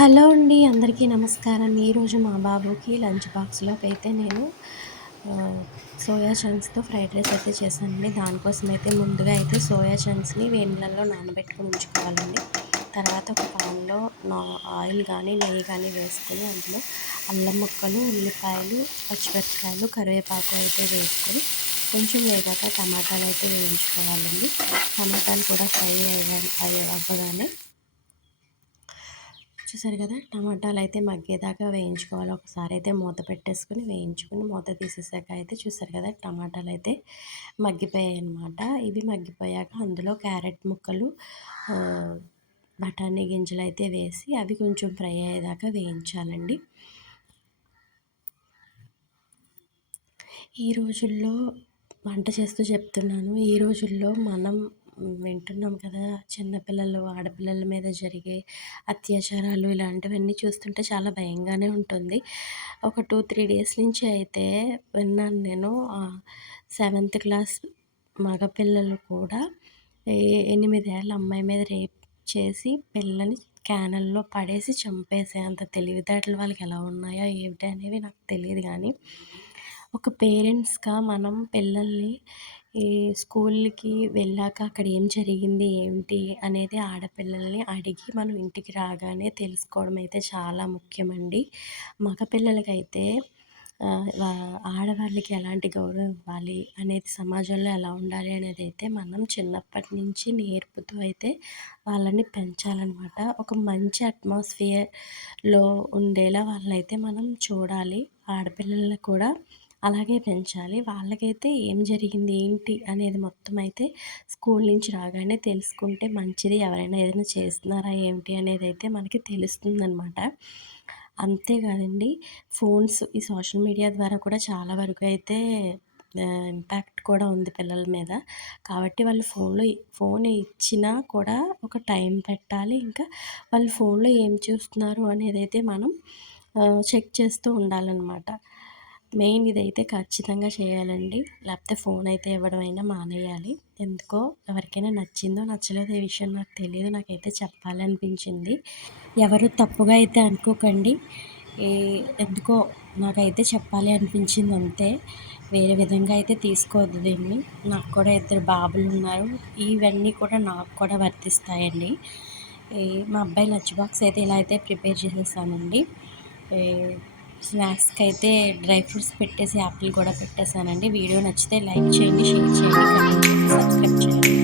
Hello అండి అందరికీ నమస్కారం. ఈరోజు మా బాబుకి లంచ్ బాక్స్లోకి అయితే నేను సోయా చంక్స్తో ఫ్రైడ్ రైస్ అయితే చేశానండి. దానికోసం అయితే ముందుగా అయితే సోయా చంక్స్ని వేడిలలో నానబెట్టుకుని ఉంచుకోవాలండి. తర్వాత ఒక పాన్లో నా ఆయిల్ కానీ నెయ్యి కానీ వేసుకొని అందులో అల్లం ముక్కలు ఉల్లిపాయలు పచ్చిమిరపకాయలు కరివేపాకు అయితే వేసుకొని కొంచెం వేగాక టమాటాలు అయితే వేయించుకోవాలండి. టమాటాలు కూడా ఫ్రై అయ్యే అవ్వగానే చూసారు కదా టమాటాలు అయితే మగ్గేదాకా వేయించుకోవాలి. ఒకసారి అయితే మూత పెట్టేసుకుని వేయించుకుని మూత తీసేసాక అయితే చూసారు కదా టమాటాలు అయితే మగ్గిపోయాయి అనమాట ఇవి మగ్గిపోయాక అందులో క్యారెట్ ముక్కలు బఠానీ గింజలు అయితే వేసి అవి కొంచెం ఫ్రై అయ్యేదాకా వేయించాలండి. ఈ రోజుల్లో వంట చేస్తూ చెప్తున్నాను. ఈ రోజుల్లో మనం వింటున్నాం కదా! చిన్నపిల్లలు ఆడపిల్లల మీద జరిగే అత్యాచారాలు ఇలాంటివన్నీ చూస్తుంటే చాలా భయంగానే ఉంటుంది. ఒక టూ త్రీ డేస్ నుంచి అయితే విన్నాను నేను సెవెంత్ క్లాస్ మగపిల్లలు కూడా ఎనిమిదేళ్ళ అమ్మాయి మీద రేప్ చేసి పిల్లని క్యానల్లో పడేసి చంపేసే అంత తెలివితేటలు వాళ్ళకి ఎలా ఉన్నాయో ఏమిటి అనేవి నాకు తెలియదు కానీ ఒక పేరెంట్స్గా మనం పిల్లల్ని ఈ స్కూల్కి వెళ్ళాక అక్కడ ఏం జరిగింది ఏంటి అనేది ఆడపిల్లల్ని అడిగి మనం ఇంటికి రాగానే తెలుసుకోవడం అయితే చాలా ముఖ్యమండి. మగపిల్లలకైతే ఆడవాళ్ళకి ఎలాంటి గౌరవం ఇవ్వాలి అనేది సమాజంలో ఎలా ఉండాలి అనేది అయితే మనం చిన్నప్పటి నుంచి నేర్పుతూ అయితే వాళ్ళని పెంచాలన్నమాట. ఒక మంచి అట్మాస్ఫియర్లో ఉండేలా వాళ్ళనైతే మనం చూడాలి. ఆడపిల్లల్ని కూడా అలాగే పెంచాలి. వాళ్ళకైతే ఏం జరిగింది ఏంటి అనేది మొత్తం అయితే స్కూల్ నుంచి రాగానే తెలుసుకుంటే మంచిది. ఎవరైనా ఏదైనా చేస్తున్నారా ఏమిటి అనేది అయితే మనకి తెలుస్తుందన్నమాట. అంతేకాదండి ఫోన్స్ ఈ సోషల్ మీడియా ద్వారా కూడా చాలా వరకు అయితే ఇంపాక్ట్ కూడా ఉంది పిల్లల మీద. కాబట్టి వాళ్ళు ఫోన్లో ఫోన్ ఇచ్చినా కూడా ఒక టైం పెట్టాలి. ఇంకా వాళ్ళు ఫోన్లో ఏం చూస్తున్నారు అనేది అయితే మనం చెక్ చేస్తూ ఉండాలన్నమాట. మెయిన్ ఇదైతే ఖచ్చితంగా చేయాలండి. లేకపోతే ఫోన్ అయితే ఇవ్వడం అయినా మానేయాలి. ఎందుకో ఎవరికైనా నచ్చిందో నచ్చలేదో ఈ విషయం నాకు తెలియదు. నాకైతే చెప్పాలనిపించింది. ఎవరు తప్పుగా అయితే అనుకోకండి. ఎందుకో నాకైతే చెప్పాలి అనిపించింది అంతే. వేరే విధంగా అయితే తీసుకోవద్దు దీన్ని. నాకు కూడా ఇద్దరు బాబులు ఉన్నారు. ఇవన్నీ కూడా నాకు కూడా వర్తిస్తాయండి. మా అబ్బాయి లంచ్ బాక్స్ అయితే ఇలా అయితే ప్రిపేర్ చేసేసానండి. స్నాక్స్కి అయితే డ్రై ఫ్రూట్స్ పెట్టేసి యాపిల్ కూడా పెట్టేశానండి. వీడియో నచ్చితే లైక్ చేయండి షేర్ చేయండి సబ్స్క్రైబ్ చేయండి.